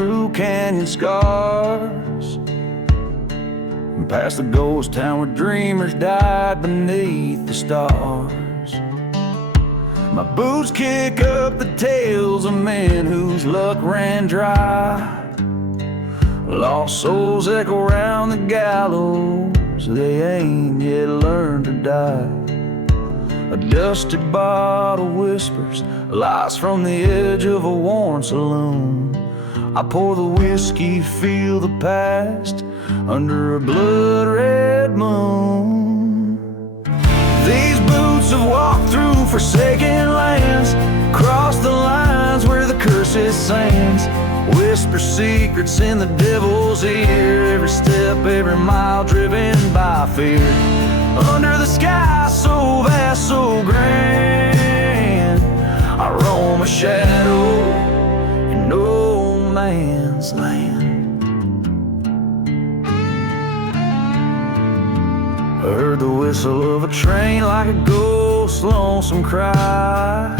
through canyon scars, past the ghost town where dreamers died beneath the stars. My boots kick up the tales of men whose luck ran dry. Lost souls echo round the gallows, they ain't yet learned to die. A dusty bottle whispers lies from the edge of a worn saloon. I pour the whiskey, feel the past under a blood-red moon. These boots have walked through forsaken lands, crossed the lines where the curses sands, whisper secrets in the devil's ear, every step, every mile driven by fear. Under the sky so vast, so grand, I roam a shadow in no man's land. I heard the whistle of a train like a ghost lonesome cry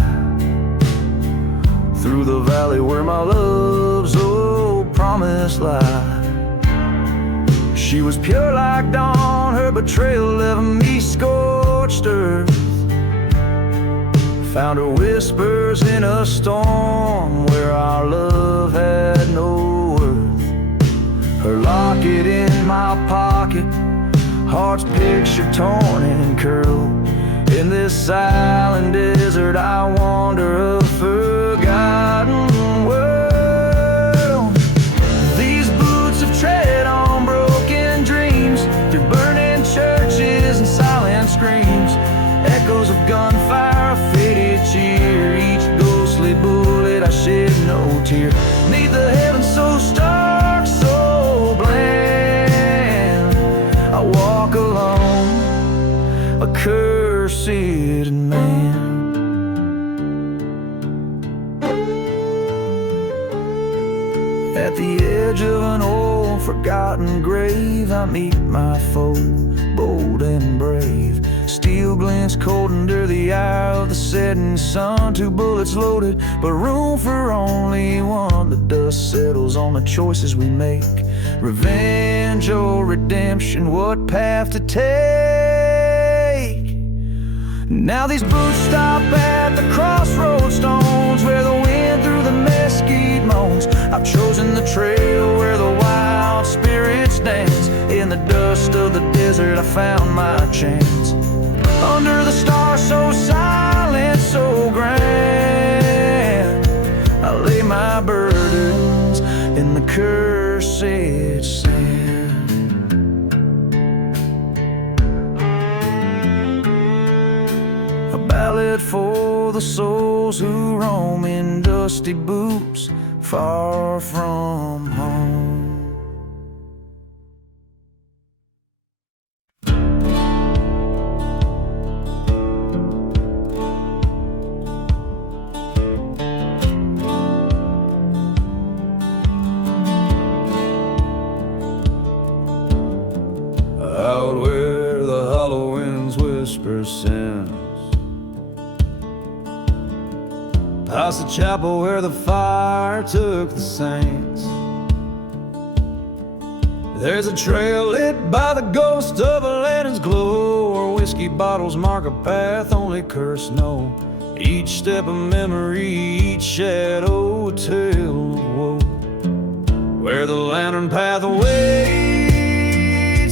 through the valley where my love's old promise lies. She was pure like dawn, her betrayal left me scorched earth. Found her whispers in a storm where our love had no worth. Her locket in my pocket, heart's picture torn and curled. In this silent desert I wander a forgotten world. These boots have tread on broken dreams, through burning churches and silent screams, echoes of gunfire, a faded cheer. Each ghostly bullet I shed no tear. Neath the heavens so stark, so bland, I walk alone, a cursed man. At the edge of an old forgotten grave, I meet my foe, bold and brave. Steel glints cold under the eye of the setting sun. 2 bullets loaded, but room for only one. The dust settles on the choices we make. Revenge or redemption, what path to take? Now these boots stop at the crossroad stones, where the wind through the mesquite moans. I've chosen the trail where the wild spirits dance. In the dust of the desert I found my chance. Under the stars so silent, so grand, I lay my burdens in the cursed sand. A ballad for the souls who roam in dusty boots far from home. Out where the hollow winds whisper sins, past the chapel where the fire took the saints, there's a trail lit by the ghost of a lantern's glow, where whiskey bottles mark a path only cursed know. Each step a memory, each shadow a tale of woe, where the lantern path awaits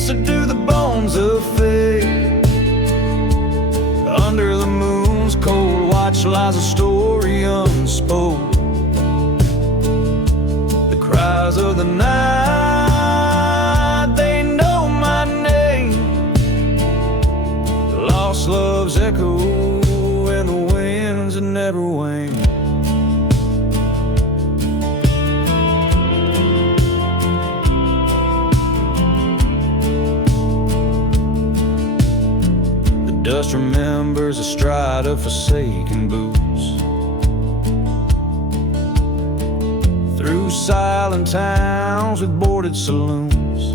to do the bones of fate. Under the moon's cold watch lies a story unspoken. The cries of the night, they know my name. Lost love's echo and the winds that never wane. Dust remembers a stride of forsaken boots, through silent towns with boarded saloons.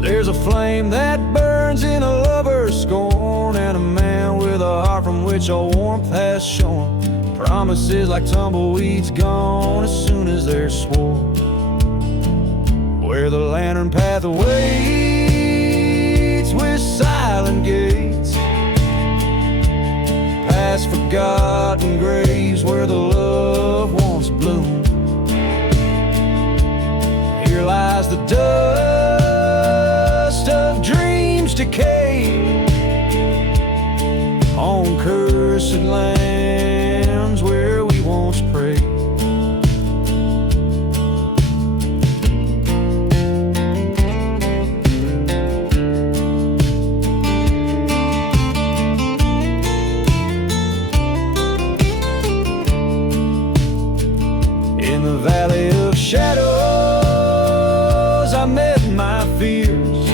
There's a flame that burns in a lover's scorn, and a man with a heart from which all warmth has shone. Promises like tumbleweeds gone as soon as they're sworn. Where the lantern path waits with silent gates, past forgotten graves where the love once bloomed. Here lies the dust of dreams decayed on cursed lands where we once prayed. In the valley of shadows I met my fears,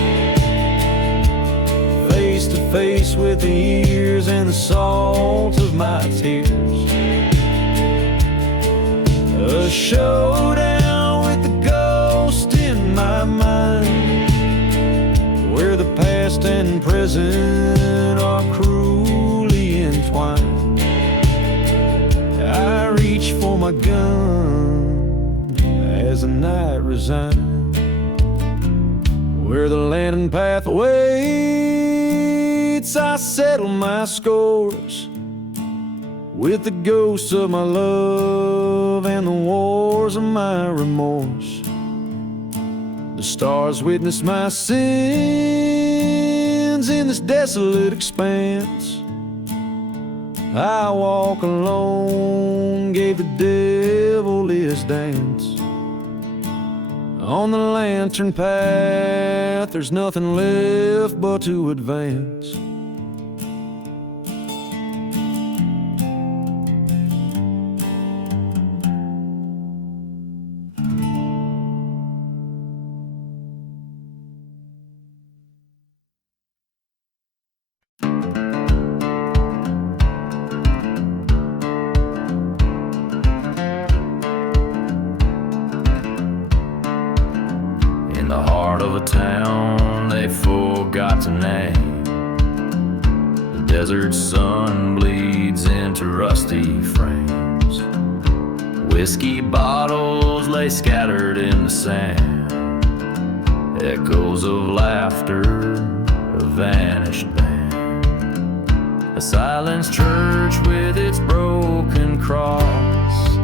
face to face with the years and the salt of my tears. A showdown with the ghost in my mind, where the past and present are cruelly entwined. I reach for my gun as the night resigned. Where the lantern path waits, I settle my scores with the ghosts of my love and the wars of my remorse. The stars witness my sins in this desolate expanse. I walk alone, gave the devil his dance. On the lantern path, there's nothing left but to advance. In the heart of a town they forgot to name, the desert sun bleeds into rusty frames. Whiskey bottles lay scattered in the sand, echoes of laughter, a vanished band. A silenced church with its broken cross,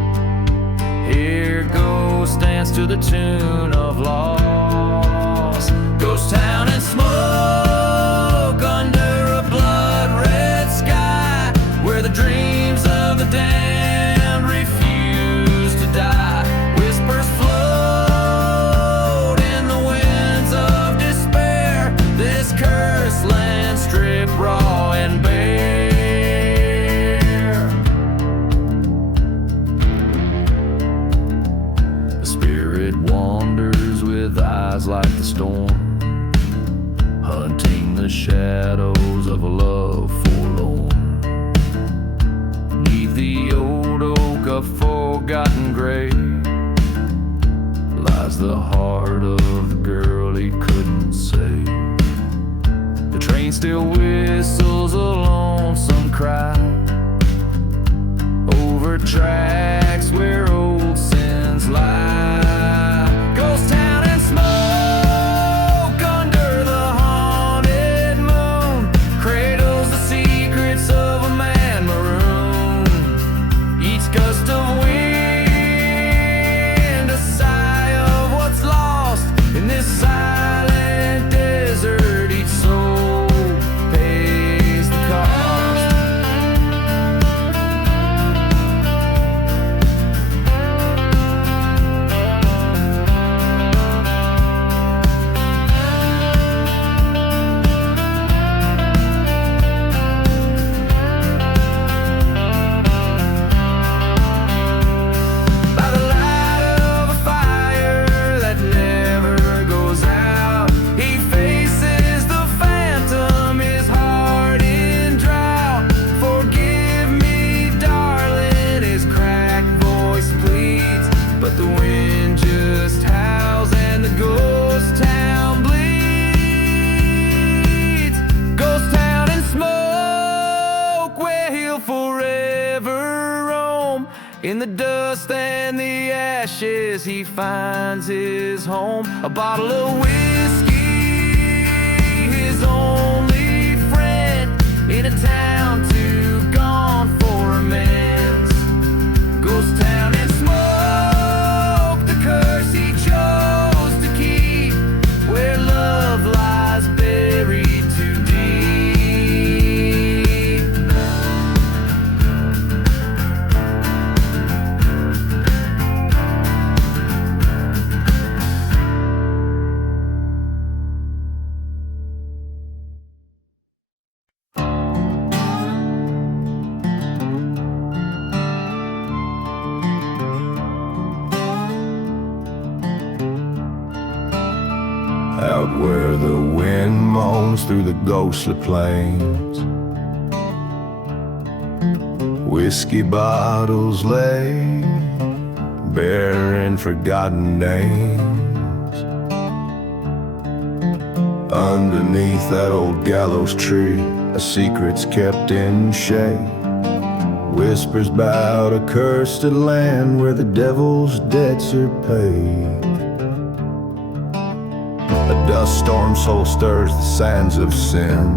here ghost dance to the tune of loss. Ghost town and smoke under a blood-red sky, where the dreams of the damned refuse to die. Whispers float in the winds of despair, this cursed land stripped raw and bare. The spirit wanders with eyes like the storm, hunting the shadows of a love forlorn. Neath the old oak of forgotten grave lies the heart of the girl he couldn't save. The train still whistles a lonesome cry over tracks where old sins lie. Ghost town and smoke under the haunted moon, cradles the secrets of a man maroon. Each gust of wind, a sigh of what's lost in this silent desert. Each soul pays the cost. By the light of a fire that never goes out, he faces the phantom, his heart in drought. Forgive me, darling, his cracked voice pleads, but the wind just howls and the ghost town bleeds. the dust and the ashes, he finds his home. A bottle of whiskey, his only friend, in a town too gone for amends. Ghost town and smoke, the curse he chose to keep, where love lies buried too deep. Out where the wind moans through the ghostly plains, whiskey bottles lay, bearing forgotten names. Underneath that old gallows tree, a secret's kept in shade. Whispers bout a cursed land where the devil's debts are paid. A dust storm soul stirs the sands of sin,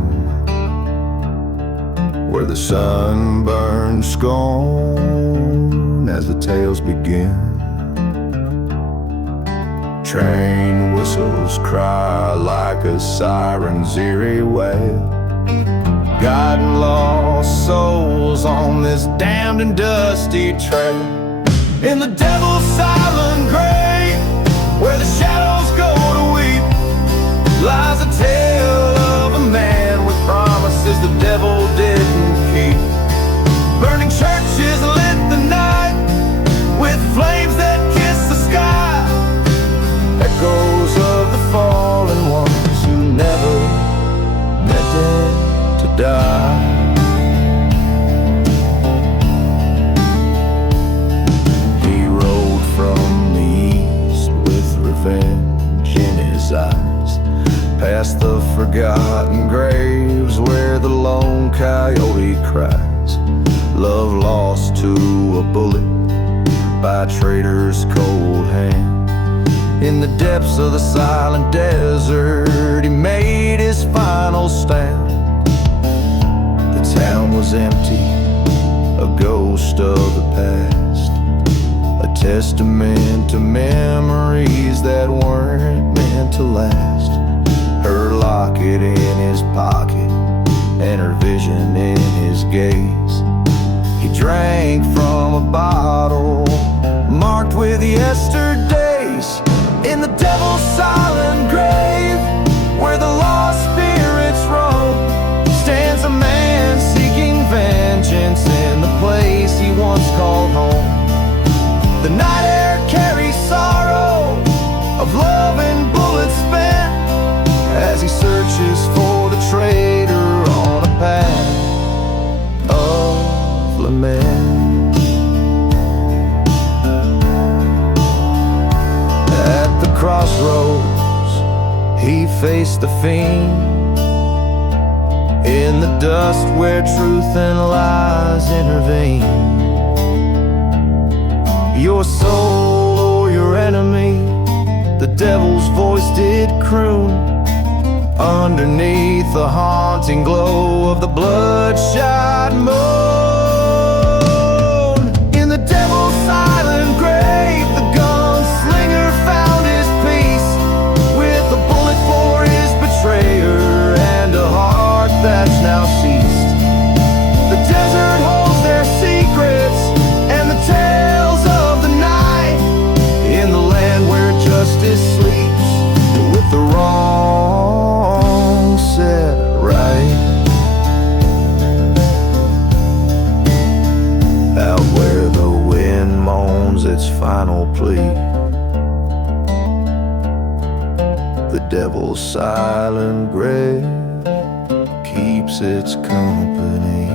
where the sun burns scorn as the tales begin. Train whistles cry like a siren's eerie wail, guiding lost souls on this damned and dusty trail. In the devil's silent grave, where the shadows go to weep, lies a tale of a man with promises the devil didn't keep. Burning churches lit the night with flames that kiss the sky, echoes of the fallen ones who never meant it to die. He rode from the east with revenge in his eyes, past the forgotten graves where the lone coyote cries. Love lost to a bullet by a traitor's cold hand. In the depths of the silent desert, he made his final stand. The town was empty, a ghost of the past, a testament to memories that weren't meant to last. Her locket in his pocket and her vision in his gaze. He drank from a bottle marked with yesterdays. In the devil's silent grave, where the lost spirits roam, stands a man seeking vengeance in the place he once called home. The night air carries sorrow of love and bullets spent, as he searches for the traitor on a path of lament. At the crossroads, he faced the fiend, in the dust where truth and lies intervene. Your soul or your enemy, the devil's voice did croon, underneath the haunting glow of the bloodshot moon. In the devil's silent grave, the gunslinger found his peace, with a bullet for his betrayer and a heart that's now ceased. The desert holds their secrets and the tales of the night, in the land where justice sleeps with the wrong set right. Out where the wind moans its final plea, the devil's silent grave keeps its company.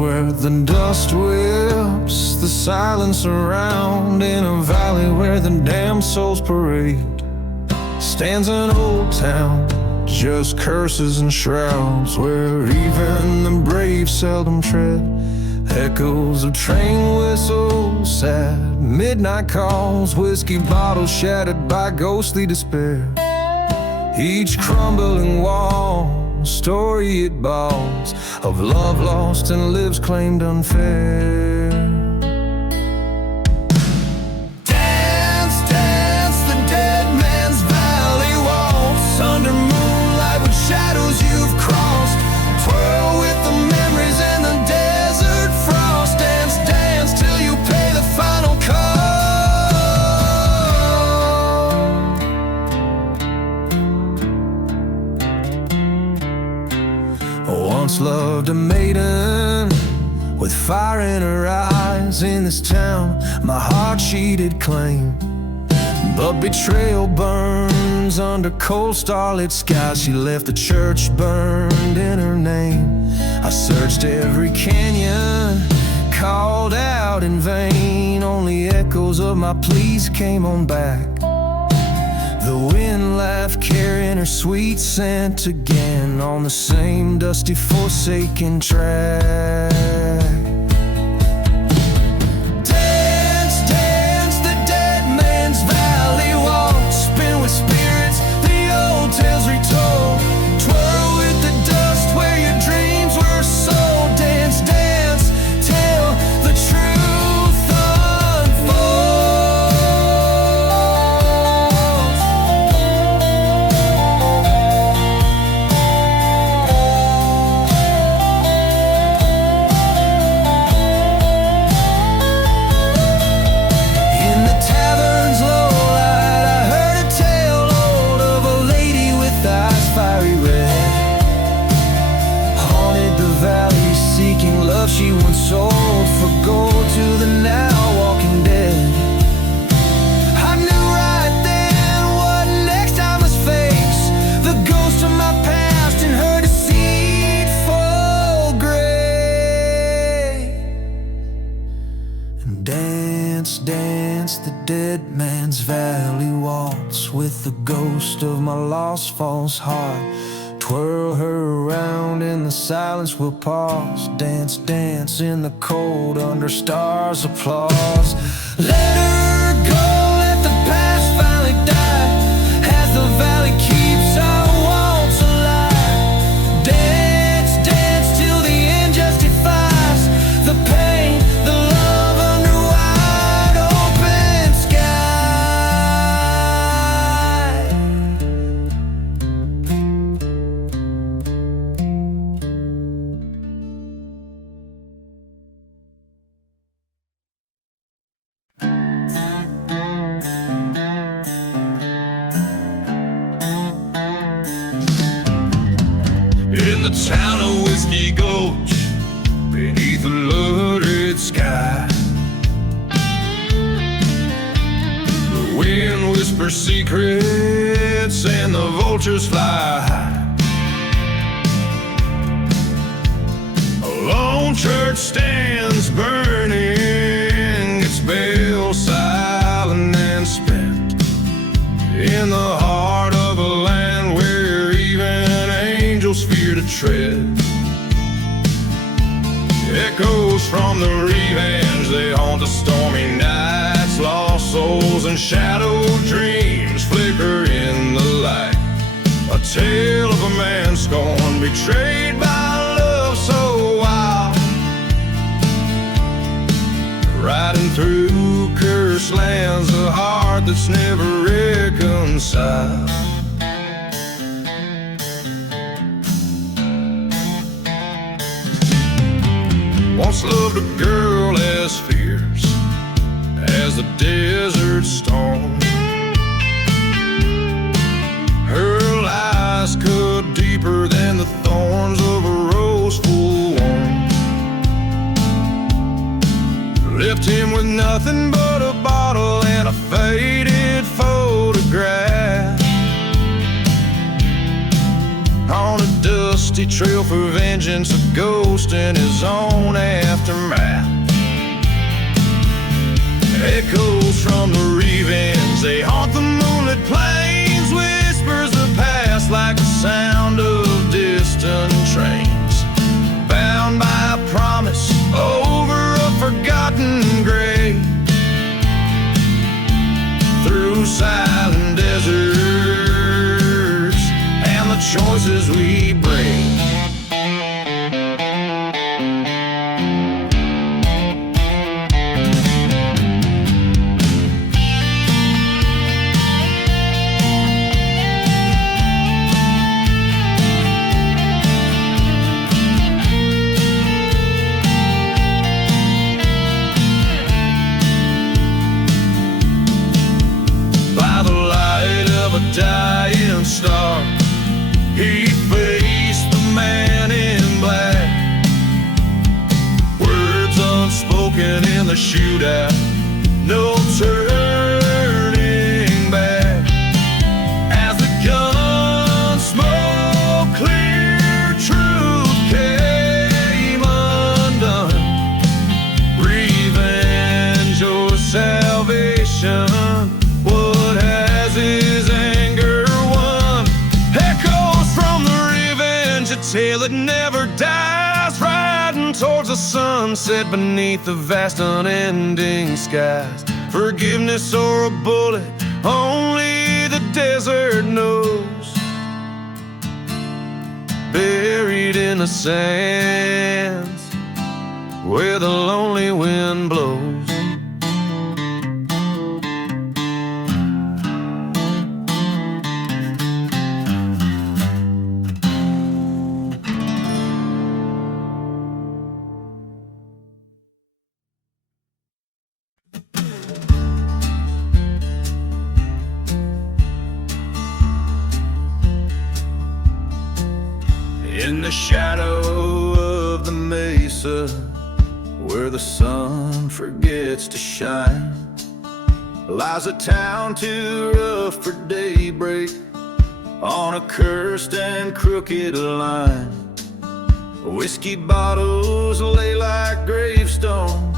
where the dust whips the silence around, in a valley where the damned souls parade, stands an old town, just curses and shrouds, where even the brave seldom tread. Echoes of train whistles, sad midnight calls, whiskey bottles shattered by ghostly despair. Each crumbling wall, a story it bawls, of love lost and lives claimed unfair. Dance, dance, the dead man's valley waltz, under moonlight with shadows you've crossed. Twirl with the memories and the desert frost. Dance, dance till you pay the final cost. Once loved a maiden with fire in her eyes, in this town my heart she did claim. But betrayal burns under cold starlit skies. She left the church burned in her name. I searched every canyon, called out in vain. Only echoes of my pleas came on back. The wind laughed, carrying her sweet scent again, on the same dusty forsaken track. Dance, dance, the dead man's valley walk, spin with spirits, the old tales retold. Twirl with the dust where your dreams were sold. Dance, dance, till the truth unfolds. In the tavern's low light, I heard a tale old of a lady with eyes fiery red, haunted the valley seeking love she once sold for gold to the now walking dead. I knew right then what next I must face, the ghost of my past in her deceitful grave. And dance, dance, the dead man's valley waltz, with the ghost of my lost false heart. Twirl her around, in the silence we'll pause. Dance, dance in the cold under stars' applause. Let her go, let the past finally die, as the valley keeps our waltz alive. Dance, dance till the end justifies the pain, the love under wide open sky. In the town of Whiskey Gulch, beneath a lurid sky, the wind whispers secrets and the vultures fly. A lone church stands burning, its bell silent and spent, in the heart of a land where even angels fear to tread. Echoes from the revenge, they haunt the stormy nights. Lost souls and shadowed dreams flicker in the light. A tale of a man scorned, betrayed by love so wild, riding through cursed lands, a heart that's never reconciled. Once loved a girl as fierce as the desert storm. Her lies cut deeper than the thorns of a rose full worn. Left him with nothing but a bottle and a faded photograph on a dusty dusty trail for vengeance, a ghost in his own aftermath. Echoes from the ravens, they haunt the moonlit plains. Whispers the past like the sound of distant trains. Bound by a promise over a forgotten grave. Through silent deserts and the choices we bring. Dying star, he faced the man in black. Words unspoken in the shootout, no turning back. As the gun smoke cleared, truth came undone. Revenge or salvation, what has his tale that never dies, riding towards the sunset beneath the vast unending skies. Forgiveness or a bullet, only the desert knows. Buried in the sands where the lonely wind blows. In the shadow of the mesa, where the sun forgets to shine, lies a town too rough for daybreak, on a cursed and crooked line. Whiskey bottles lay like gravestones,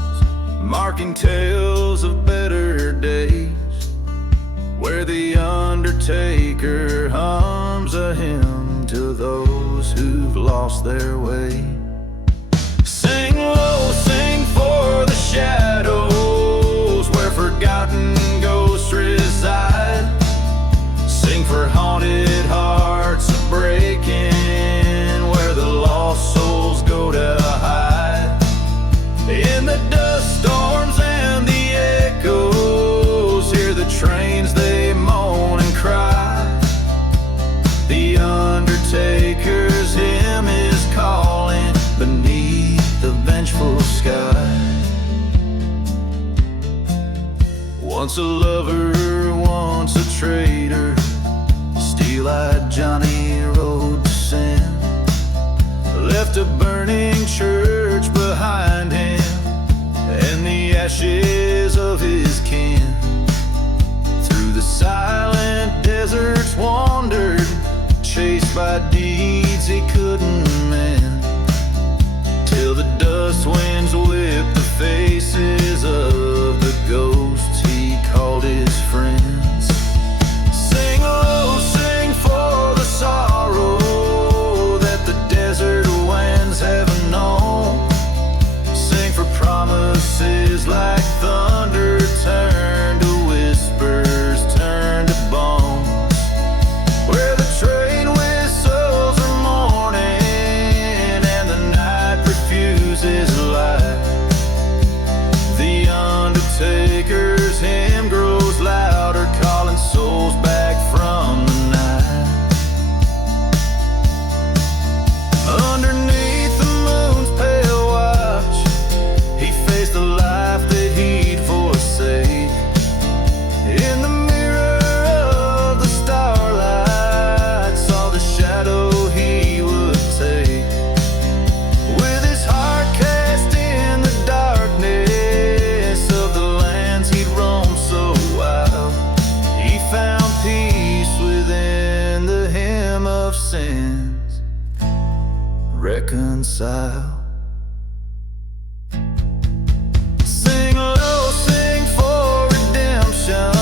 marking tales of better days, where the undertaker hums a hymn to those who've lost their way. Sing low, sing for the shadows, where forgotten ghosts reside. Sing for haunted hearts breaking, where the lost souls go to hide. In the dust storms and the echoes, hear the trains, they moan and cry. The undertaker's hymn is calling beneath the vengeful sky. Once a lover, once a traitor, steel-eyed Johnny rode to sin, left a burning church behind him and the ashes of his kin. Through the silent deserts wandered, chased by deeds he couldn't mend, till the dust winds whipped the faces of the ghosts he called his friends. Sing low, sing for the sorrow that the desert winds haven't known. Sing for promises like thunder turn to whispers, turn to bones, where the train whistles are mourning reconcile. Sing low, sing for redemption,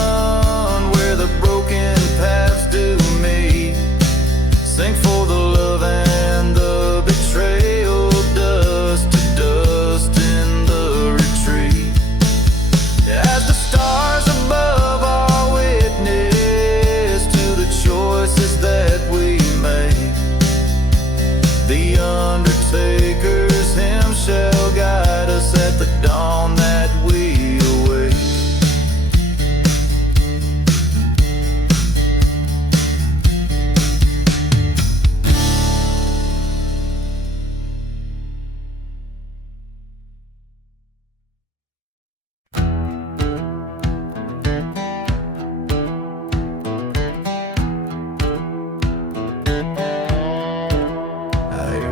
where the broken paths do meet. Sing for the love and the betrayal, dust to dust in the retreat. As the stars above are witness to the choices that we make, the undertaker's hymn shall guide us at the dawn that we await.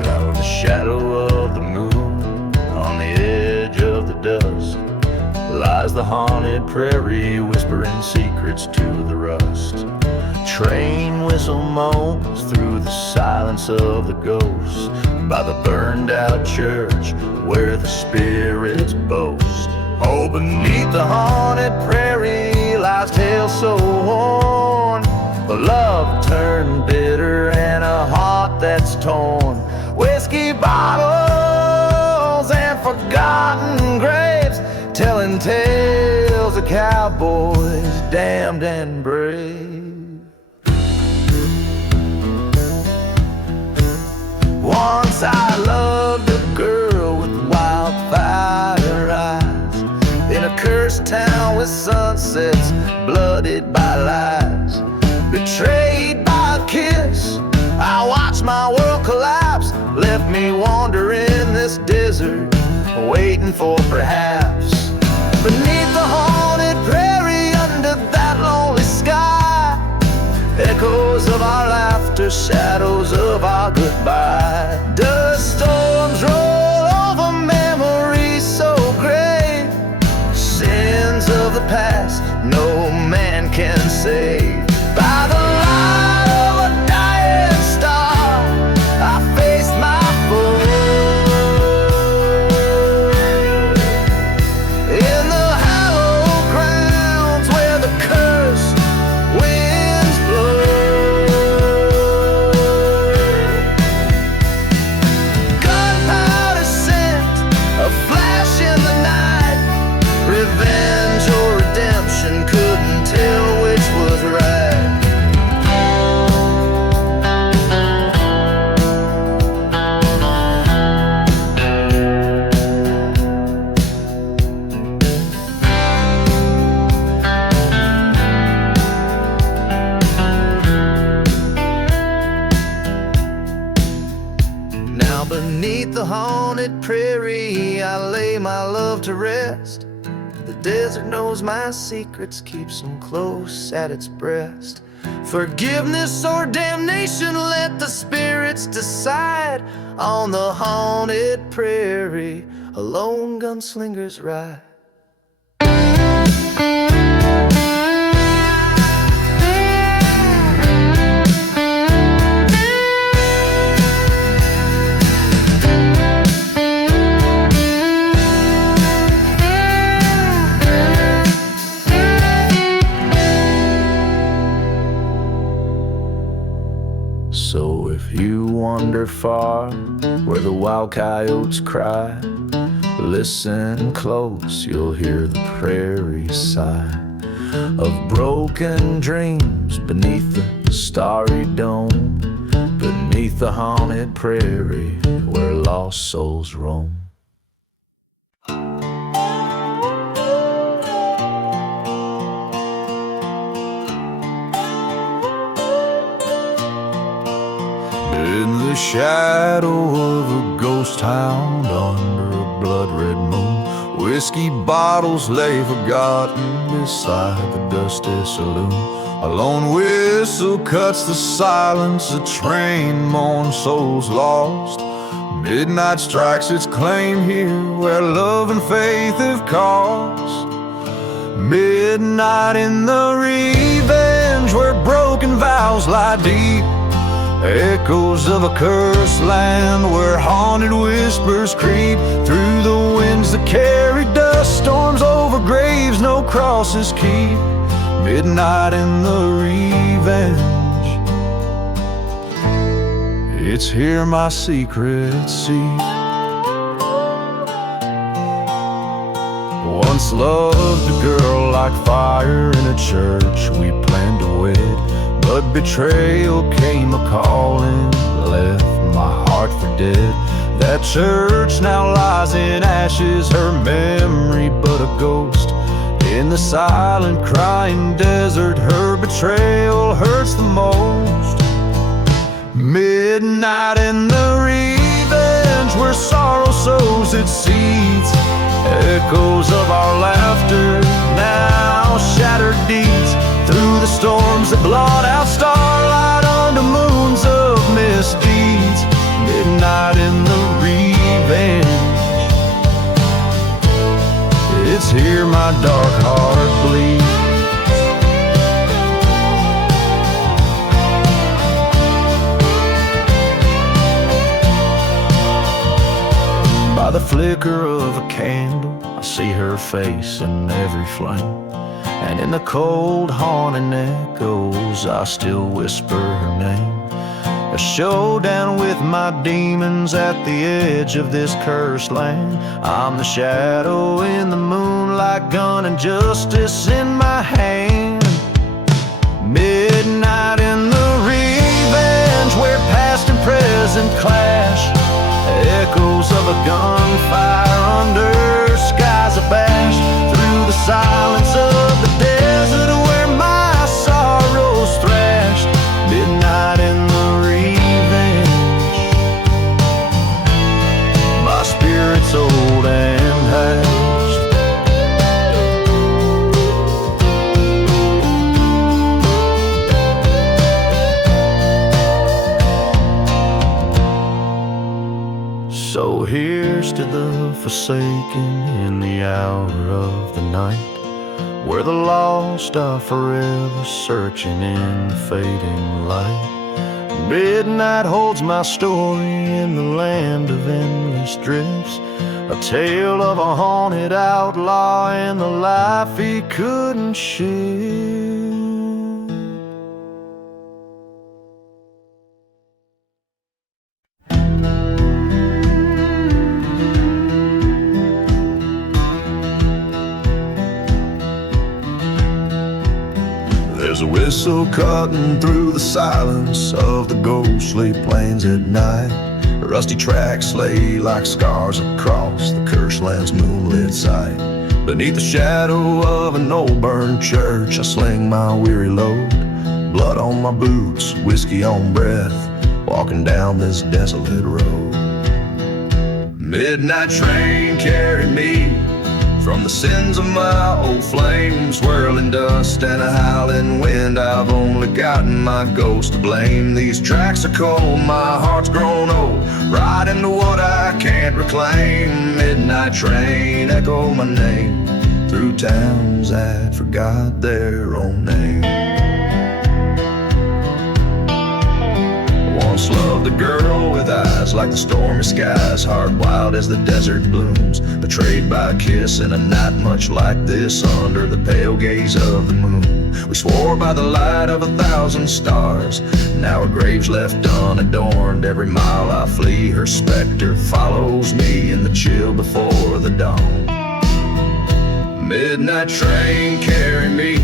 Out of the shadow of the moon, on the edge of the dusk, lies the haunted prairie, whispering secrets to the rust. Train whistle moans through the silence of the ghosts, by the burned out church where the spirits boast. Oh, beneath the haunted prairie lies tales so worn, a love turned bitter and a heart that's torn. Whiskey bottles and forgotten graves, telling tales of cowboys damned and brave. Once I loved a girl with wildfire eyes, in a cursed town with sunsets blooded by lies. Betrayed by a kiss, I watched my world collapse, left me wandering this desert, waiting for perhaps. Beneath the haunted prairie, under that lonely sky, echoes of our laughter, shadows of our goodbye. Dust storms roll over memories so gray, sins of the past no man can save. By the light of a dying star, I faced my foe. In the hallowed grounds where the cursed winds blow, gunpowder scent, a flash in the night, revenge or redemption, couldn't tell which was right. Now beneath the haunted prairie, I lay my love to rest. The desert knows my secrets, keeps them close at its breast. Forgiveness or damnation, let the spirits decide. On the haunted prairie, a lone gunslinger's ride. So if you wander far where the wild coyotes cry, listen close, you'll hear the prairie sigh of broken dreams beneath the starry dome, beneath the haunted prairie where lost souls roam. In the shadow of a ghost town under a blood-red moon, whiskey bottles lay forgotten beside the dusty saloon. A lone whistle cuts the silence, a train mourns souls lost. Midnight strikes its claim here where love and faith have caused. Midnight in the revenge where broken vows lie deep, Echoes of a cursed land where haunted whispers creep through the winds that carry dust. Storms over graves no crosses keep. Midnight in the revenge. It's here my secrets seek. Once loved a girl like fire in a church we planned to wed, but betrayal came a-calling, left my heart for dead. That church now lies in ashes, her memory but a ghost. In the silent crying desert, her betrayal hurts the most. Midnight in the revenge, where sorrow sows its seeds. Echoes of our laughter, now shattered deeds. Through the storms that blot out starlight, under moons of misdeeds. Midnight in the revenge. It's here my dark heart bleeds. By the flicker of a candle, I see her face in every flame. And in the cold haunting echoes, I still whisper her name. A showdown with my demons at the edge of this cursed land. I'm the shadow in the moonlight, gun and justice in my hand. Midnight in the revenge, where past and present clash. Echoes of a gunfire under skies abashed. Through the silence of the desert where my sorrows thrashed. Midnight in the revenge. My spirit's old and hatched. So here's to the forsaken in the hour of the night, where the lost are forever searching in the fading light. Midnight holds my story in the land of endless drifts, a tale of a haunted outlaw and the life he couldn't shift. There's a whistle cutting through the silence of the ghostly plains at night. Rusty tracks lay like scars across the cursed land's moonlit sight. Beneath the shadow of an old burned church, I sling my weary load. Blood on my boots, whiskey on breath, walking down this desolate road. Midnight train carried me from the sins of my old flames, whirling dust and a howling wind. I've only gotten my ghost to blame. These tracks are cold, my heart's grown old, right into what I can't reclaim. Midnight train, echo my name through towns that forgot their own name. Once loved a girl with eyes like the stormy skies, heart wild as the desert blooms, betrayed by a kiss in a night much like this, under the pale gaze of the moon. We swore by the light of 1,000 stars, now her grave's left unadorned. Every mile I flee, her specter follows me in the chill before the dawn. Midnight train carry me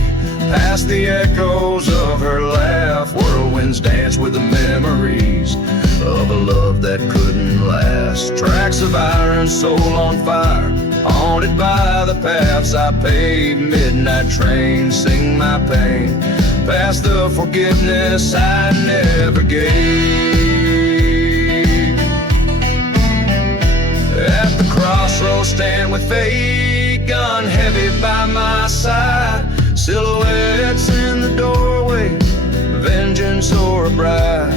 past the echoes of her laugh. Whirlwinds dance with the memories of a love that couldn't last. Tracks of iron, soul on fire, haunted by the paths I paved. Midnight train, sing my pain, past the forgiveness I never gave. At the crossroads, stand with fate, gun heavy by my side. Silhouettes in the doorway, vengeance or a bride.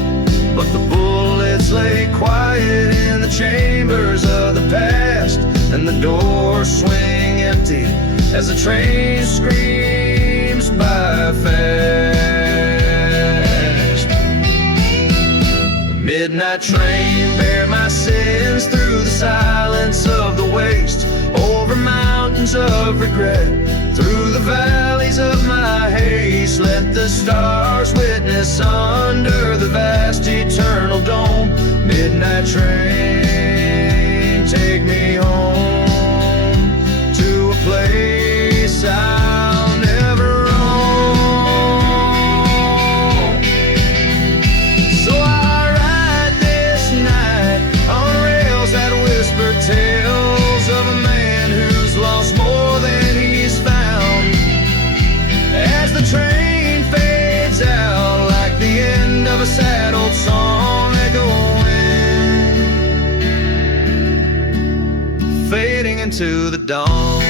But the bullets lay quiet in the chambers of the past, and the doors swing empty as the train screams by fast. midnight train, bear my sins through the silence of the waste, over mountains of regret, through the valleys of my haste. Let the stars witness under the vast eternal dome. Midnight train, take me home to a place I'll never roam. So I ride this night on rails that whisper tales of a man who's lost more than he's found. As the train fades out like the end of a sad old song, echoing, fading into the dawn.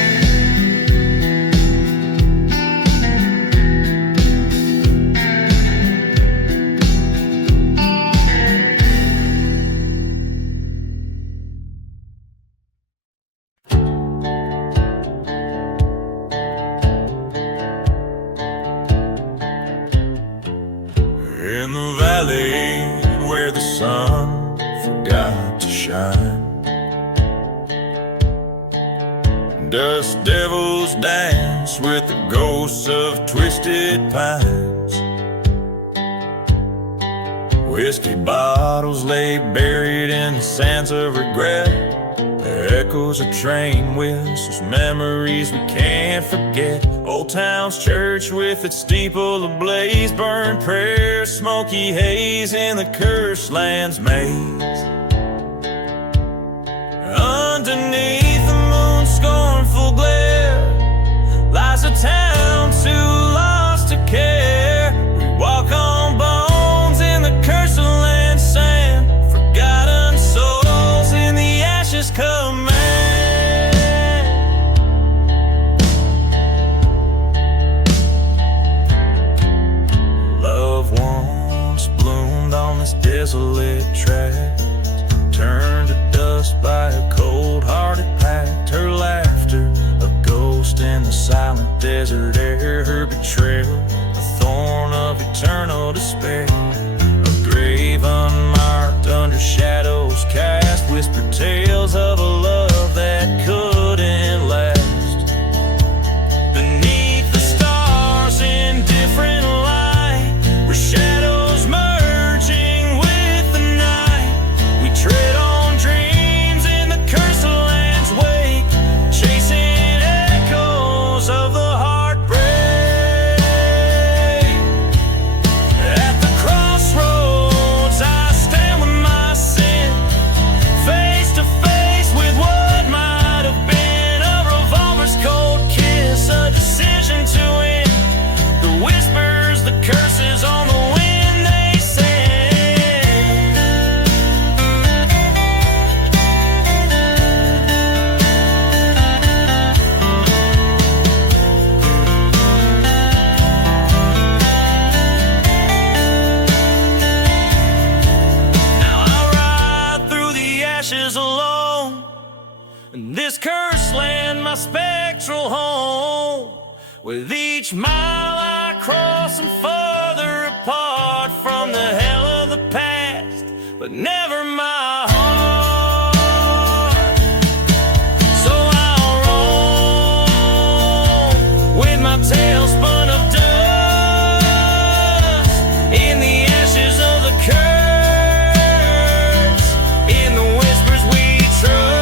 In the valley where the sun forgot to shine, dust devils dance with the ghosts of twisted pines. Whiskey bottles lay buried in the sands of regret. The echoes of train whistles, memories we can't forget. Old town's church with its steeple ablaze, burned prayers, smoky haze in the cursed land's maze. Underneath the moon's scornful glare lies a town too lost to care. We walk on bones in the cursed land's sand, forgotten souls in the ashes command. Love once bloomed on this desolate tract, turned to dust by a cold-hearted pact. Her laughter, a ghost in the silent desert air. Her betrayal, a thorn of eternal despair. A grave unmarked under shadows cast, whispered tales of a love that couldn't last. Beneath the stars in different light, where shadows merging with the night, we tread on dreams in the cursed land's wake, chasing echoes of the heartbreak. At the crossroads I stand with my sin, face to face with what might have been a revolver's cold kiss, a decision to end. The whispers, the curses on the wind they send. Now I ride through the ashes alone, and this cursed land my spectral home. With each mile I cross I'm further apart from the hell of the past, but never my heart. So I'll roam with my tail spun of dust in the ashes of the curse, in the whispers we trust.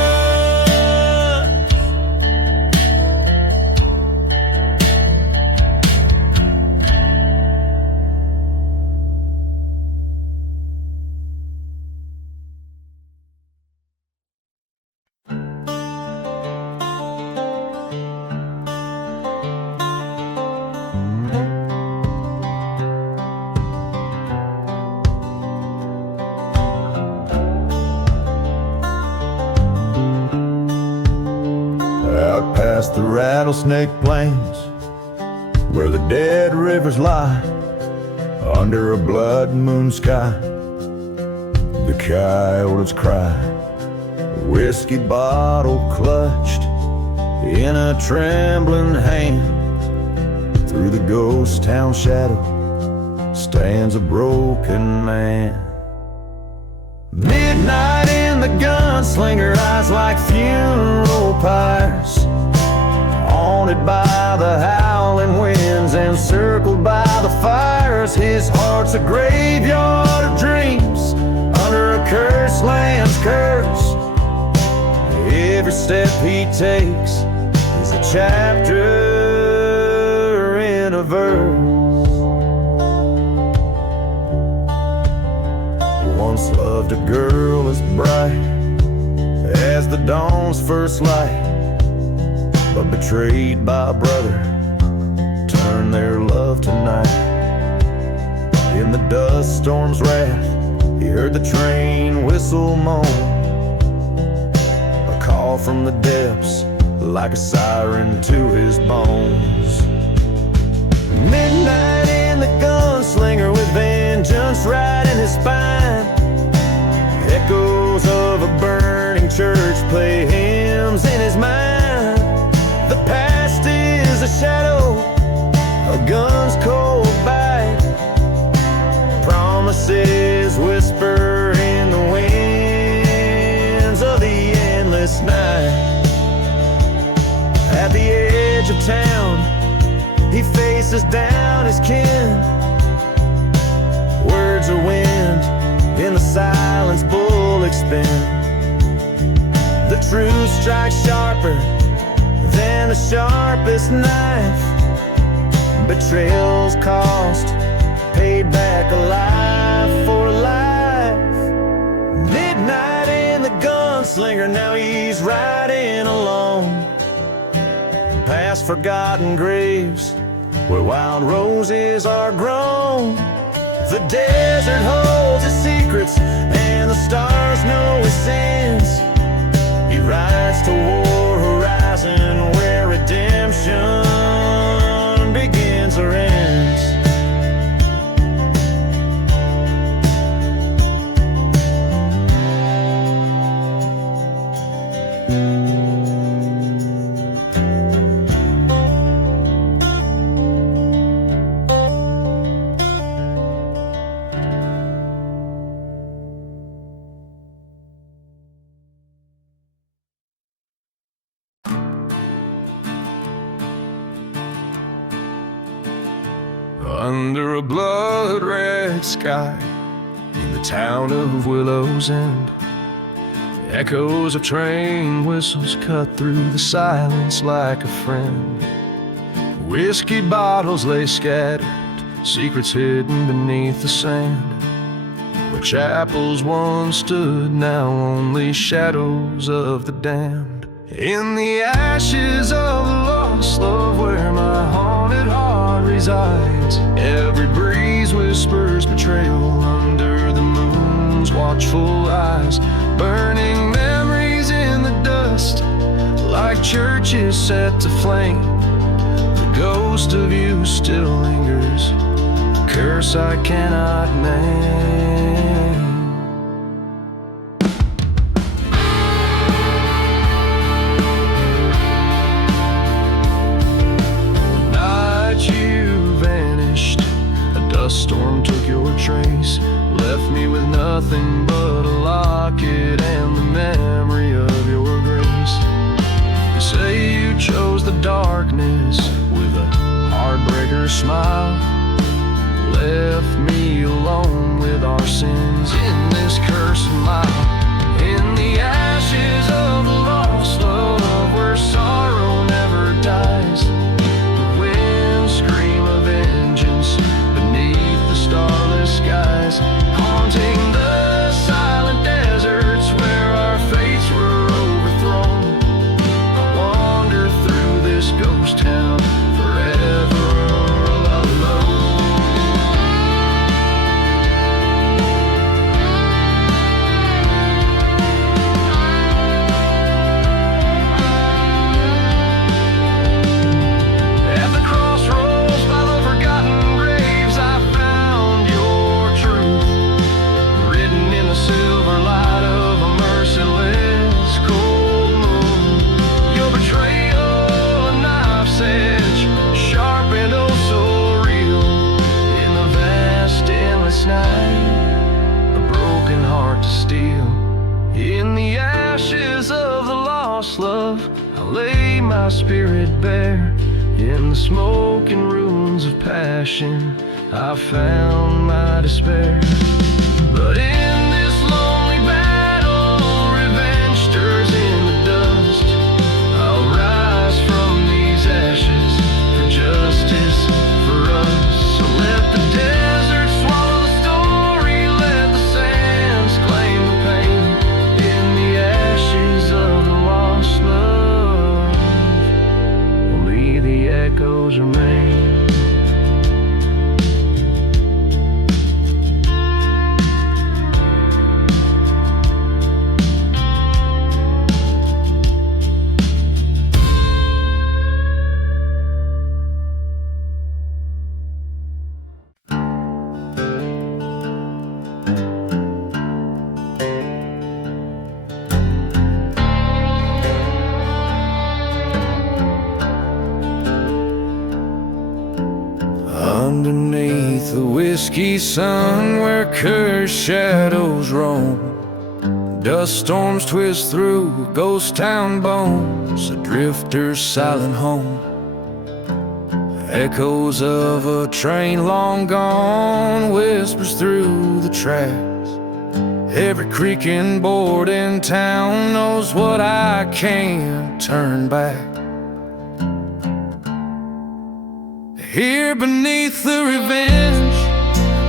Out past the rattlesnake plains, where the dead rivers lie, under a blood moon sky, the coyotes cry. A whiskey bottle clutched in a trembling hand, through the ghost town shadow stands a broken man. Midnight in the gunslinger, eyes like funeral pyres, haunted by the howling winds, encircled by the fires. His heart's a graveyard of dreams, under a cursed land's curse. Every step he takes is a chapter in a verse. Once loved a girl as bright as the dawn's first light, but betrayed by a brother, turned their love to night. In the dust storm's wrath, he heard the train whistle moan, a call from the depths like a siren to his bones. Midnight in the gunslinger, with vengeance right in his spine, echoes of a burning church play hymns in his mind. The past is a shadow, a gun's cold bite, promises whisper in the winds of the endless night. At the edge of town, he faces down his kin. Words are wind, in the silence bullets spin. The truth strikes sharper than the sharpest knife. Betrayal's cost, paid back alive for life. Midnight in the gunslinger, now he's riding alone, past forgotten graves where wild roses are grown. The desert holds his secrets, and the stars know his sins. He rides toward horizon where redemption begins or ends. Under a blood-red sky, in the town of Willow's End, echoes of train whistles cut through the silence like a friend. Whiskey bottles lay scattered, secrets hidden beneath the sand. Where chapels once stood, now only shadows of the damned. In the ashes of the lost love, where my haunted heart resides, every breeze whispers betrayal under the moon's watchful eyes. Burning memories in the dust, like churches set to flame. The ghost of you still lingers, a curse I cannot name. A storm took your trace, left me with nothing but a locket and the memory of your grace. You say you chose the darkness with a heartbreaker smile, left me alone with our sin ashes of the lost love, I lay my spirit bare. In the smoke and ruins of passion, I found my despair. But in this lonely battle, revenge stirs in the dust. I'll rise from these ashes for justice, for us. So let the desert swallow the story, let the sands claim the pain. In the ashes of the lost love, only the echoes remain. Underneath the whiskey sun where cursed shadows roam, dust storms twist through ghost town bones, a drifter's silent home. Echoes of a train long gone whispers through the tracks. Every creaking board in town knows what I can't turn back. Here beneath the revenge,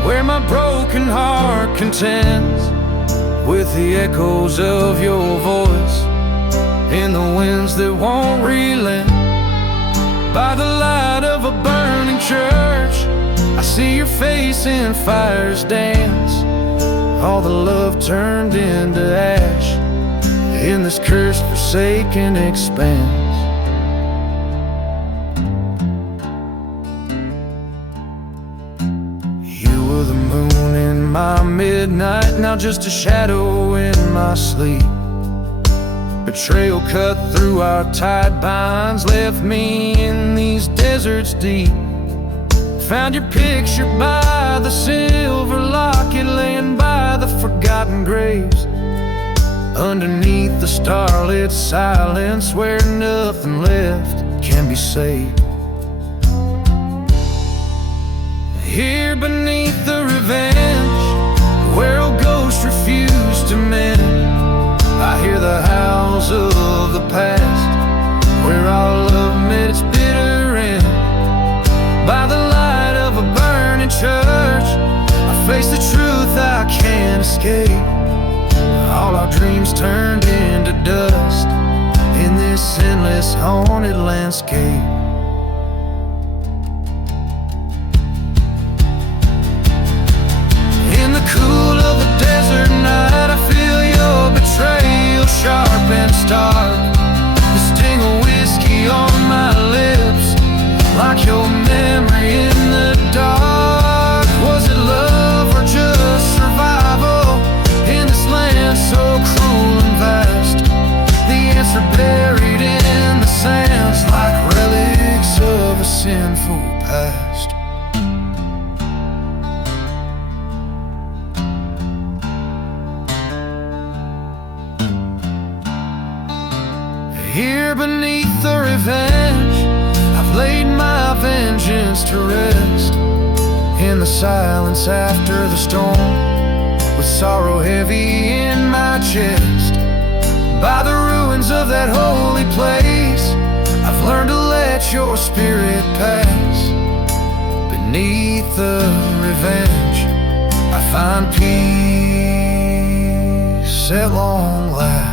where my broken heart contends with the echoes of your voice in the winds that won't relent. By the light of a burning church, I see your face in fire's dance. All the love turned into ash in this cursed, forsaken expanse. My midnight, now just a shadow in my sleep. Betrayal cut through our tied binds, left me in these deserts deep. Found your picture by the silver locket, laying by the forgotten graves. Underneath the starlit silence, where nothing left can be saved. Here beneath the revenge, where old ghosts refuse to mend, I hear the howls of the past, where our love met its bitter end. By the light of a burning church, I face the truth I can't escape. All our dreams turned into dust in this endless haunted landscape. Cool of the desert night, I feel your betrayal sharp and stark. The sting of whiskey on my lips, like your memory in the dark. Was it love or just survival in this land so cruel and vast? The answer buried in the sands, like relics of a sinful past. Here beneath the revenge, I've laid my vengeance to rest. In the silence after the storm, with sorrow heavy in my chest. By the ruins of that holy place, I've learned to let your spirit pass. Beneath the revenge, I find peace at long last.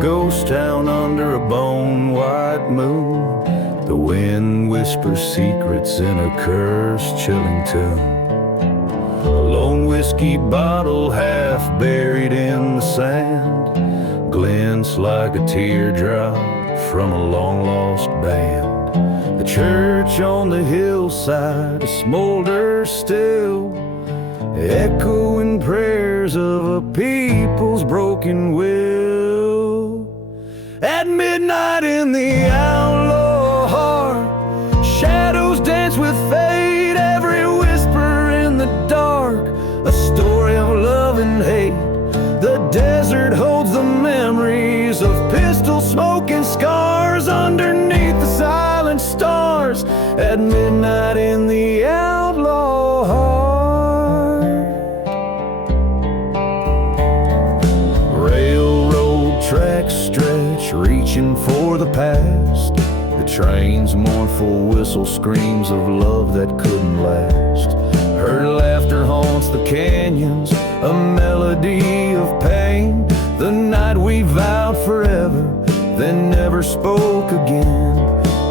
Ghost town under a bone-white moon, the wind whispers secrets in a cursed, chilling tune. A lone whiskey whiskey bottle half buried in the sand glints like a teardrop from a long-lost band. The church on the hillside smolders still, echoing prayers of a people's broken will. At midnight in the outlaw heart, shadows dance with fate, every whisper in the dark, a story of love and hate. The desert holds the memories of pistol smoke and scars underneath the silent stars. At midnight in the outlaw heart. Railroad tracks stretch, reaching for the past. The train's mournful whistle screams of love that couldn't last. Her laughter haunts the canyons, a melody of pain. The night we vowed forever, then never spoke again.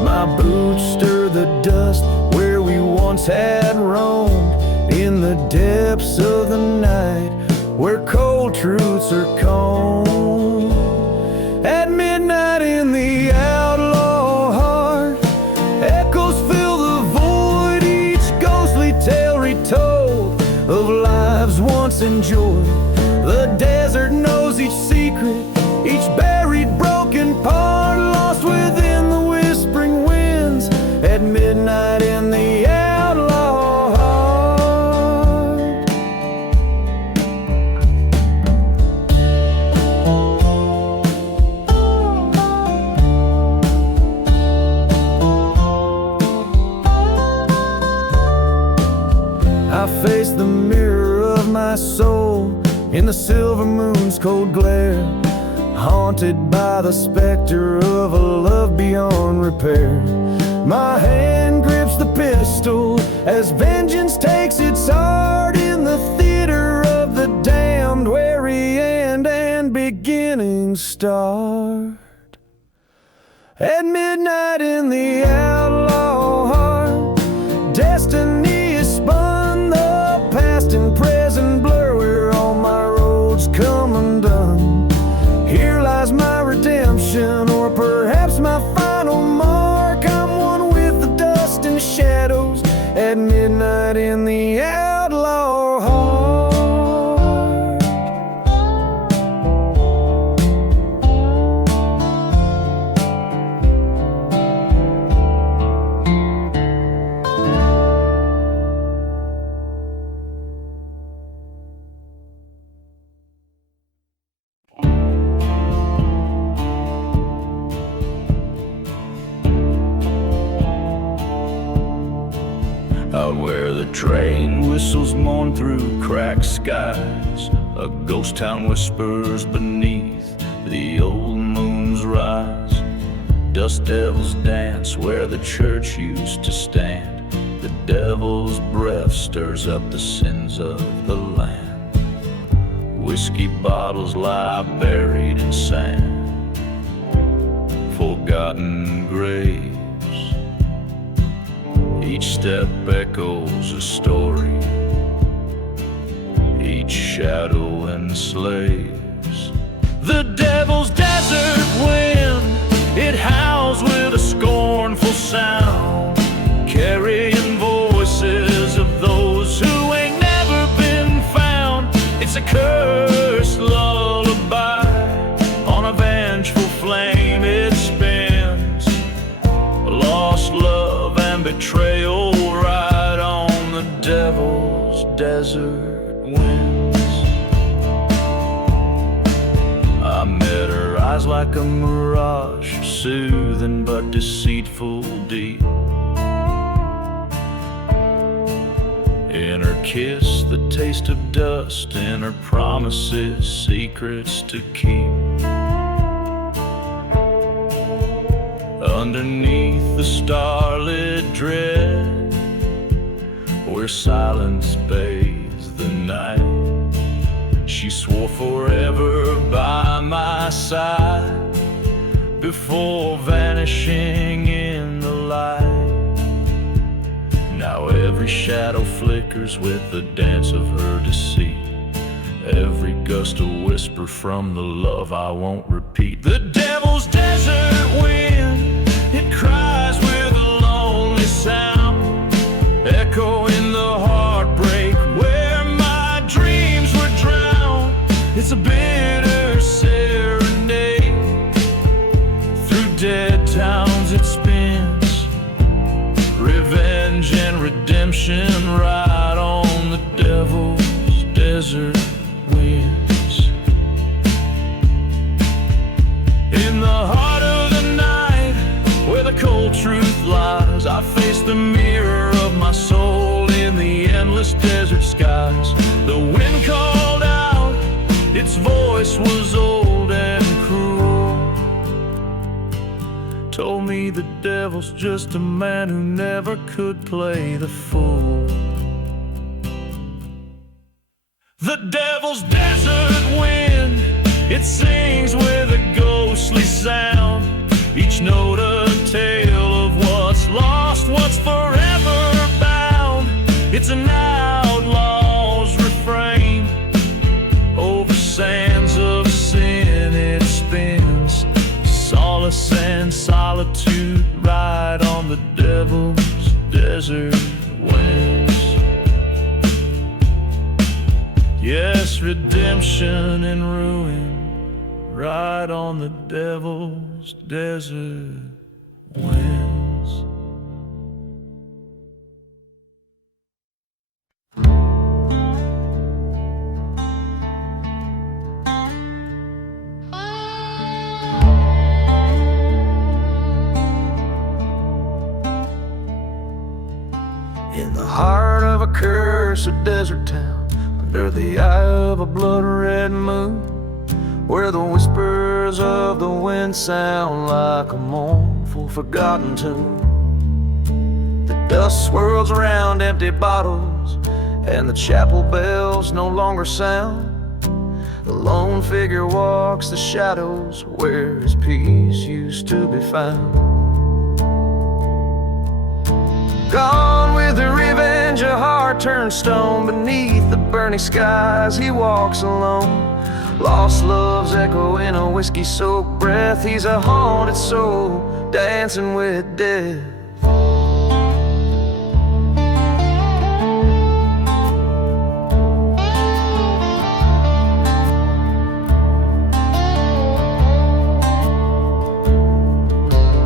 My boots stir the dust where we once had roamed, in the depths of the night where cold truths are combed. At midnight in the outlaw heart, echoes fill the void, each ghostly tale retold of lives once enjoyed. The desert knows each secret, each buried broken part, lost within the whispering winds. At midnight in the outlaw heart. I face the mirror of my soul in the silver moon's cold glare, haunted by the specter of a love beyond repair. My hand grips the pistol as vengeance takes its heart in the theater of the damned, where end and beginnings start. At midnight in the outlaw heart, destiny is spun, the past and present blur, where all my roads come undone. Here lies my redemption, or perhaps my final mark. I'm one with the dust and shadows at midnight in the outlaw heart. Out where the train whistles mourn through cracked skies, a ghost town whispers beneath the old moon's rise. Dust devils dance where the church used to stand. The devil's breath stirs up the sins of the land. Whiskey bottles lie buried in sand, forgotten graves. Each step echoes a story, each shadow enslaves. The devil's desert wind, it howls with a scornful sound, carrying voices of those who ain't never been found. It's a cursed lullaby, on a vengeful flame it spins, a lost love and betrayal right on the devil's desert winds. I met her eyes like a mirage, soothing but deceitful deep. In her kiss, the taste of dust, in her promises, secrets to keep. Underneath the starlit dread, where silence bathes the night, she swore forever by my side, before vanishing in the light. Now every shadow flickers with the dance of her deceit. every gust a whisper from the love I won't repeat. The devil's desert wind, it cries with a lonely sound, echoing the heartbreak where my dreams were drowned. It's a bitter serenade, through dead towns it spins, revenge and redemption ride on the devil's desert winds. In the heart of the night, where the cold truth lies, I face the mirror of my soul in the endless desert skies. The wind called out, its voice was old and cruel, told me the devil's just a man who never could play the fool. The devil's desert wind, it sings with a ghostly sound, each note a tale of what's lost, what's forever bound. It's an outlaw's refrain, over sands of sin it spins, solace and solitude ride on the devil's desert winds. Yes, redemption and ruin ride on the devil's desert winds. In the heart of a cursed desert town, under the eye of a blood-red moon, where the whispers of the wind sound like a mournful forgotten tune. The dust swirls around empty bottles, and the chapel bells no longer sound. The lone figure walks the shadows where his peace used to be found. Gone with the revenge, a heart turned stone. Beneath the burning skies he walks alone. Lost love's echo in a whiskey-soaked breath. He's a haunted soul, dancing with death.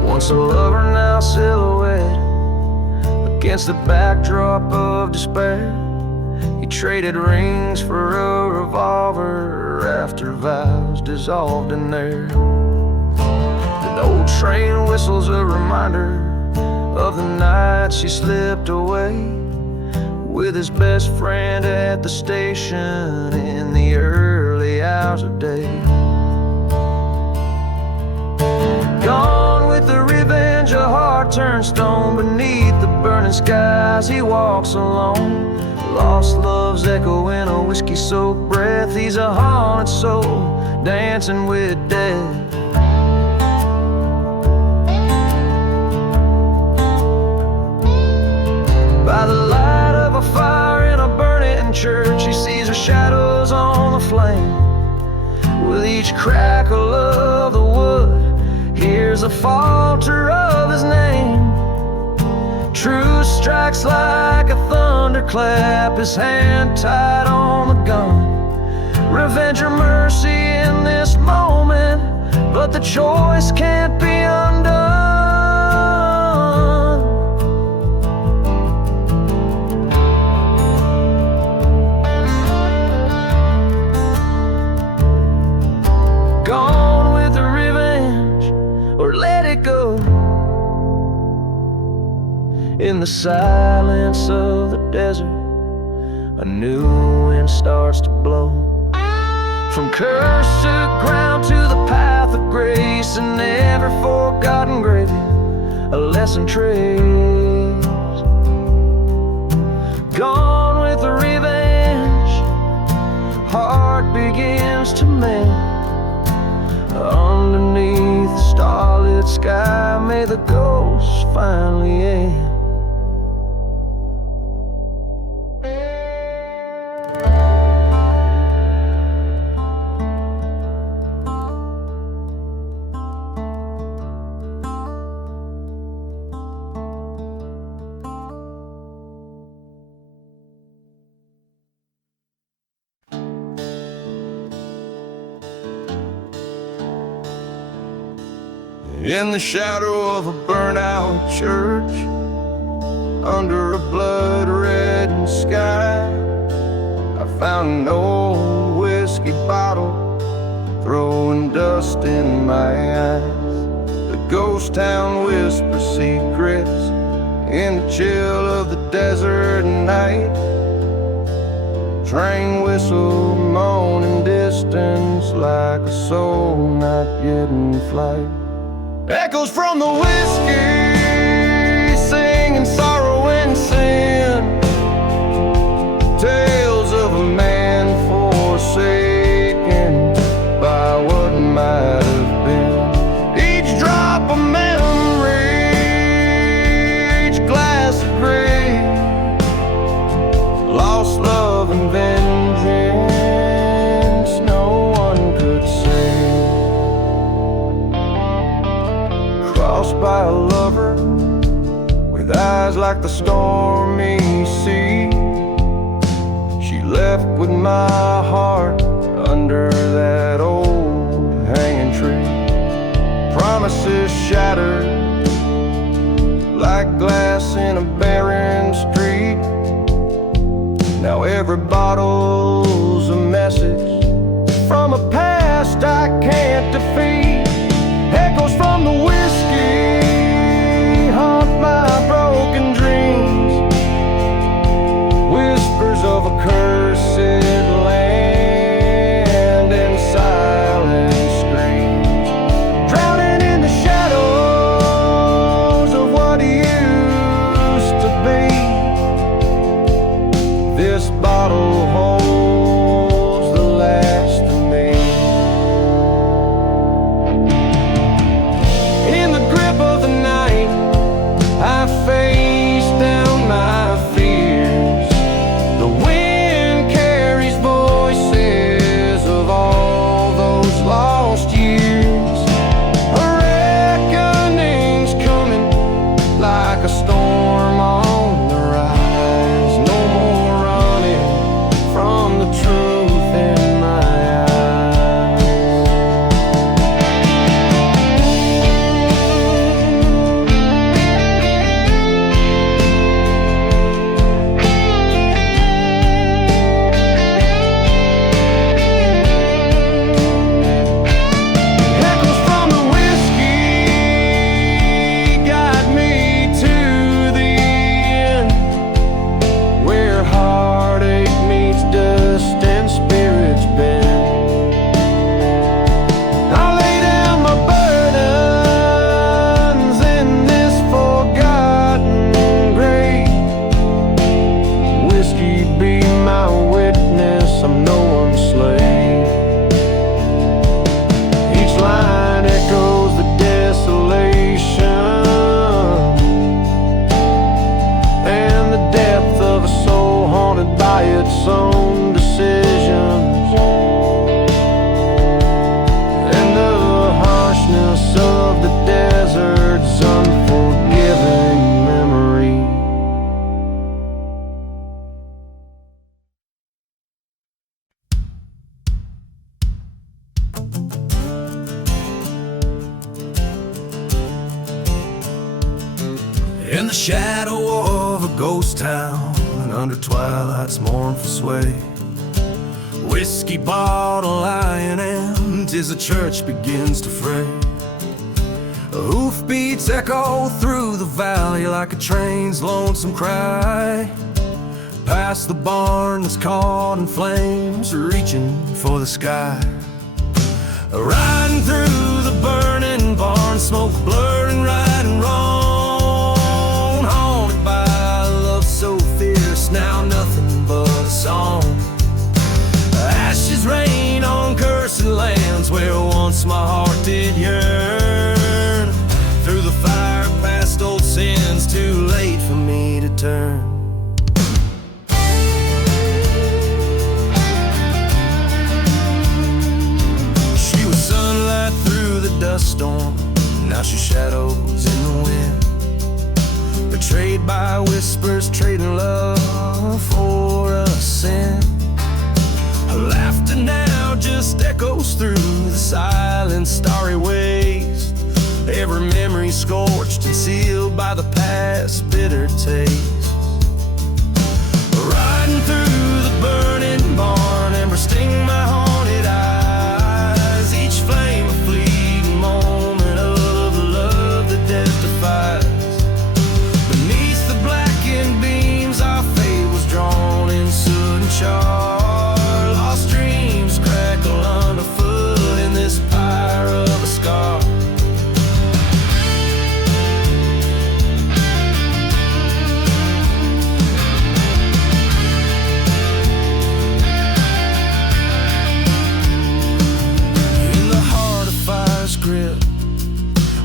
Once a lover, now silhouette against the backdrop of despair. He traded rings for a revolver after vows dissolved in there. The old train whistles a reminder of the night she slipped away with his best friend at the station in the early hours of day. Gone with the revenge, a heart turned stone. Beneath the burning skies he walks alone. Lost love's echo in a whiskey-soaked breath. He's a haunted soul, dancing with death. By the light of a fire in a burning church, he sees her shadows on the flame. With each crackle of the wood, hears the falter of his name. Truth strikes like a thunderclap, his hand tied on the gun. Revenge or mercy in this moment, but the choice can't be undone. Gone with the revenge, or let it go. In the silence of the desert, a new wind starts to blow. From cursed ground to the path of grace, an ever forgotten grave, a lesson trace. Gone with the revenge, heart begins to mend. Underneath the starlit sky, may the ghosts finally end. In the shadow of a burnt-out church, under a blood-red sky, I found an old whiskey bottle, throwing dust in my eyes. The ghost town whispers secrets in the chill of the desert night. Train whistle moaning distance like a soul not yet in flight. Echoes from the whiskey singing sorrow and sin, tales of a man forsaken by what might have been. Each drop of memory, each glass of gray, lost love and vengeance no one could save. Crossed by a lover with eyes like the stormy sea, she left with my heart under that old hanging tree. Promises shattered like glass in a barren street. Now every bottle's a message from a past I can't defeat. Echoes from the whiskey haunt my broken dreams. Whispers of a cursed land and silent screams, drowning in the shadows of what used to be. This bottle holds the last of me. In the grip of the night, I face down my fears. The wind carries voices of all those lost years. A reckoning's coming like a storm on the rise. No more running from the truth in my echoes from the whiskey guide me to the end, where heartache meets dust and spirits bend. I'll lay down my burdens in this forgotten grave. Whiskey be my witness, I'm no one's slave. Each line echoes the desolation and the depth of a soul haunted by its own decisions, and the harshness of the desert's unforgiving memory. In the shadow of a ghost town and under twilight's mournful sway, whiskey bottle lying empty as the church begins to fray. Hoofbeats echo through the valley like a train's lonesome cry, past the barn that's caught in flames, reaching for the sky. Riding through the burning barn, smoke blurring right and wrong, haunted by love so fierce, now nothing but a song. Ashes rain on cursed lands where once my heart did yearn. Through the fire past old sins, too late for me to turn. She was sunlight through the dust storm, now she's shadows in the wind. Betrayed by whispers, trading love for a sin. Her laughter now just echoes through the silent starry waste. Every scorched and sealed by the past bitter taste. Riding through the burning barn, embers sting my haunted eyes. Each flame a fleeting moment of love that death defies. Beneath the blackened beams, our fate was drawn in soot and char. Lost dreams crackle underfoot in this pyre of a scar. Grip,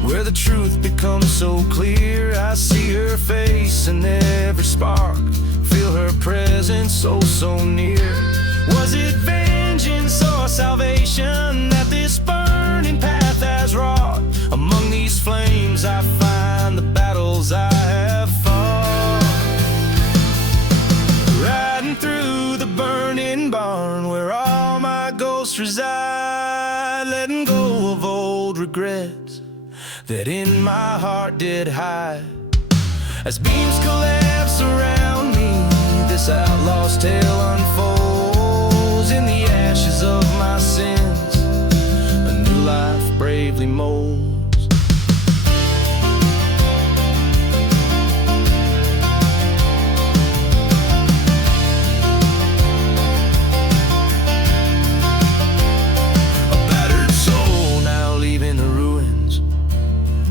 where the truth becomes so clear, I see her face in every spark, feel her presence so near. Was it vengeance or salvation that this burning path has wrought? Among these flames I find the battles I have fought. Riding through the burning barn where all my ghosts reside, letting go of old regrets that in my heart did hide. As beams collapse around me, this outlaw's tale unfolds. In the ashes of my sins, a new life bravely molds.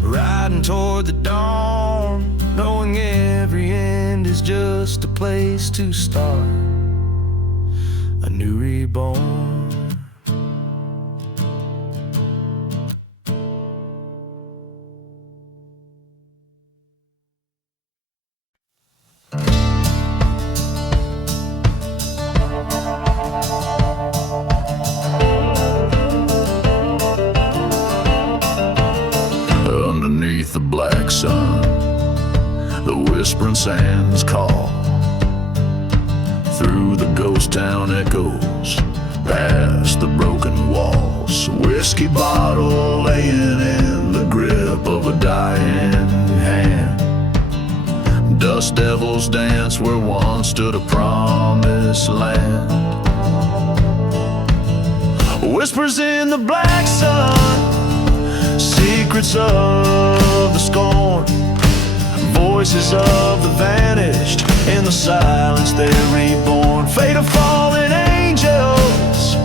Riding toward the dawn, knowing every end is just a place to start a new reborn. Underneath the black sun, the whispering sands call. Through the ghost town echoes, past the broken walls. A whiskey bottle laying in the grip of a dying hand. Dust devils dance where once stood a promised land. Whispers in the black sun, secrets of the scorn, voices of the vanished, in the silence they're reborn. Fate of fallen angels,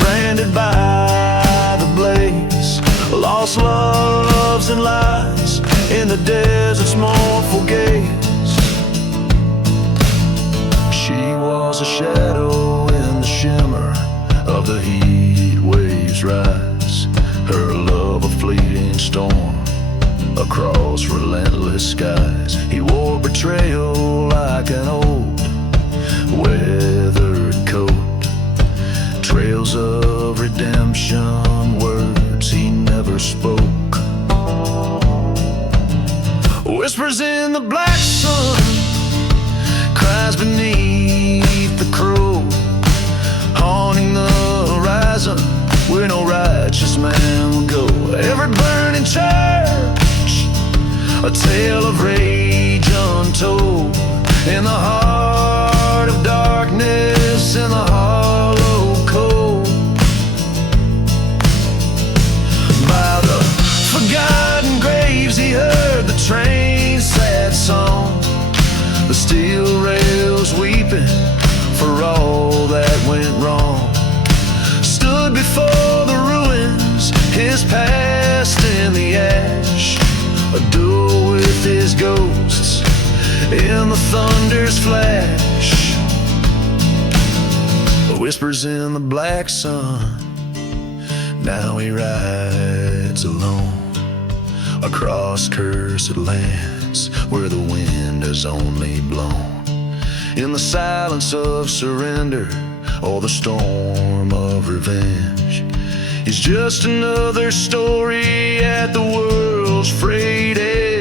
branded by the blaze. Lost loves and lies in the desert's mournful gaze. She was a shadow in the shimmer of the heat waves rise. Her love a fleeting storm across relentless skies. He wore betrayal like an old weathered coat. Trails of redemption, words he never spoke. Whispers in the black sun, cries beneath the crow, haunting the horizon where no righteous man will go. Every burning church, a tale of rage untold. In the heart of darkness, in the hollow cold, by the forgotten graves he heard the train's sad song. The steel rails weeping for all that went wrong. Stood before the ruins, his past in the ash. A duel with his ghosts in the thunder's flash. Whispers in the black sun, now he rides alone across cursed lands where the wind has only blown. In the silence of surrender or the storm of revenge, he's just another story at the world's frayed edge.